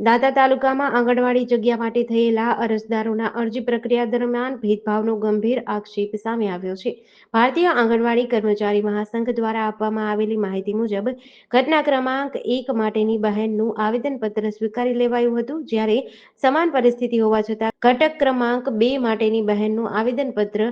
દાંતા તાલુકામાં આંગણવાડી જગ્યા માટે થયેલા અરજદારોના અરજી પ્રક્રિયા દરમિયાન ભેદભાવનો ગંભીર આક્ષેપ સામે આવ્યો છે. ભારતીય આંગણવાડી કર્મચારી મહાસંઘ દ્વારા આપવામાં આવેલી માહિતી મુજબ, ઘટના ક્રમાંક એક માટેની બહેનનું આવેદનપત્ર સ્વીકારી લેવાયું હતું, જ્યારે સમાન પરિસ્થિતિ હોવા છતાં ઘટક ક્રમાંક બે માટેની બહેનનું આવેદનપત્ર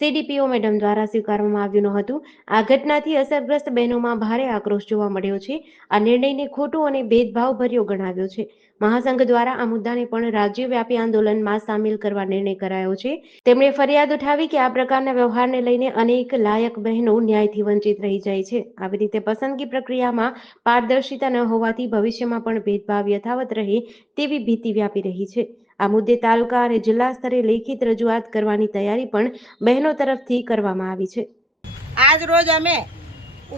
સીડીપીઓ મેડમ દ્વારા સ્વીકારવામાં આવ્યું ન હતું. આ ઘટનાથી અસરગ્રસ્ત બહેનોમાં ભારે આક્રોશ જોવા મળ્યો છે. આ નિર્ણયને ખોટો અને ભેદભાવભર્યો ગણાવ્યો છે. મહાસંઘ દ્વારા આ મુદ્દાને પણ રાજ્યવ્યાપી આંદોલનમાં સામેલ કરવા નિર્ણય કરાયો છે. તેમણે ફરિયાદ ઉઠાવી કે આ પ્રકારના વ્યવહારને લઈને અનેક લાયક બહેનો ન્યાયથી વંચિત રહી જાય છે. આવી રીતે પસંદગી પ્રક્રિયામાં પારદર્શિતા ન હોવાથી ભવિષ્યમાં પણ ભેદભાવ યથાવત રહે તેવી ભીતિ વ્યાપી રહી છે. આ મુદ્દે તાલુકા અને જિલ્લા સ્તરે લેખિત રજૂઆત કરવાની તૈયારી પણ બહેનો તરફથી કરવામાં આવી છે. આજ રોજ અમે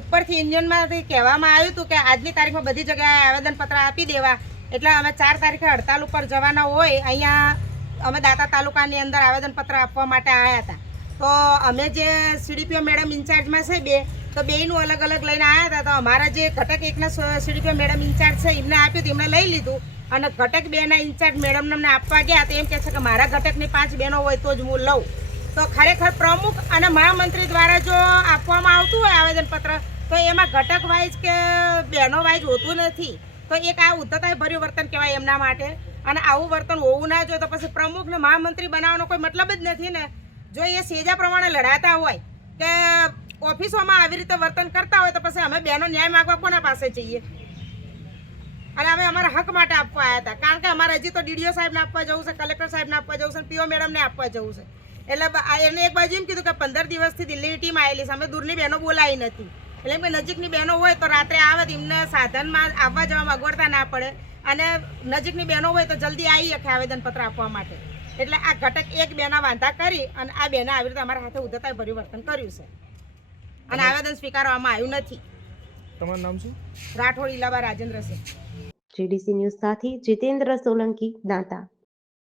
ઉપરથી યુનિયનમાંથી કહેવામાં આવ્યું હતું કે આજની તારીખમાં બધી જગ્યાએ આવેદનપત્ર આપી દેવા. એટલે અમે ચાર તારીખે હડતાલ ઉપર જવાના હોય, અહીંયા અમે દાતા તાલુકાની અંદર આવેદનપત્ર આપવા માટે આવ્યા હતા. તો અમે જે સીડીપીઓ મેડમ ઇન્ચાર્જમાં છે બે તો બેયનું અલગ અલગ લઈને આવ્યા હતા. તો અમારા જે ઘટક એકના સીડીપીઓ મેડમ ઇન્ચાર્જ છે, એમને આપ્યું એમને લઈ લીધું. અને ઘટક બેના ઇન્ચાર્જ મેડમને અમને આપવા ગયા તો એમ કહે છે કે મારા ઘટકની પાંચ બહેનો હોય તો જ હું લઉં. તો ખરેખર પ્રમુખ અને મહામંત્રી દ્વારા જો આપવામાં આવતું હોય આવેદનપત્ર, તો એમાં ઘટક વાઇઝ કે બહેનો વાઇઝ હોતું નથી. તો એક આ ઉદ્ધતાએ ભર્યું વર્તન કહેવાય એમના માટે. અને આવું વર્તન હોવું ના જોઈએ તો પછી પ્રમુખને મહામંત્રી બનાવવાનો કોઈ મતલબ જ નથી ને. જો એ સેજા પ્રમાણે લડાતા હોય કે ઓફિસોમાં આવી રીતે વર્તન કરતા હોય તો પછી અમે બહેનો ન્યાય માગવા કોના પાસે જઈએ? અને અમે અમારા હક માટે આપવા આવ્યા હતા. કારણ કે અમારે હજી તો ડીડીઓ સાહેબને આપવા જવું છે, કલેક્ટર સાહેબને આપવા જવું છે પીઓ મેડમને આપવા જવું છે. એટલે એને એક બાજુ એમ કીધું કે પંદર દિવસથી દિલ્હીની ટીમ આવેલી છે. અમે દૂરની બહેનો બોલાવી નથી. એટલે એમ કે નજીકની બહેનો હોય તો રાત્રે આવે એમને સાધનમાં આવવા જવામાં અગવડતા ના પડે. અને નજીકની બહેનો હોય તો જલ્દી આવી શકે આવેદનપત્ર આપવા માટે. એટલે આ ઘટક એક બેના વાંધા કરી અને આ બેને આવી રીતે અમારા હાથે ઉધતા ભર્યું વર્તન કર્યું છે. અને આવેદન સ્વીકારવામાં આવ્યું નથી. તમારું નામ શું? રાઠોડ ઇલાબા રાજેન્દ્રસિંહ જીડીસી ન્યૂઝ સાથે જીતેન્દ્ર સોલંકી દાંતા.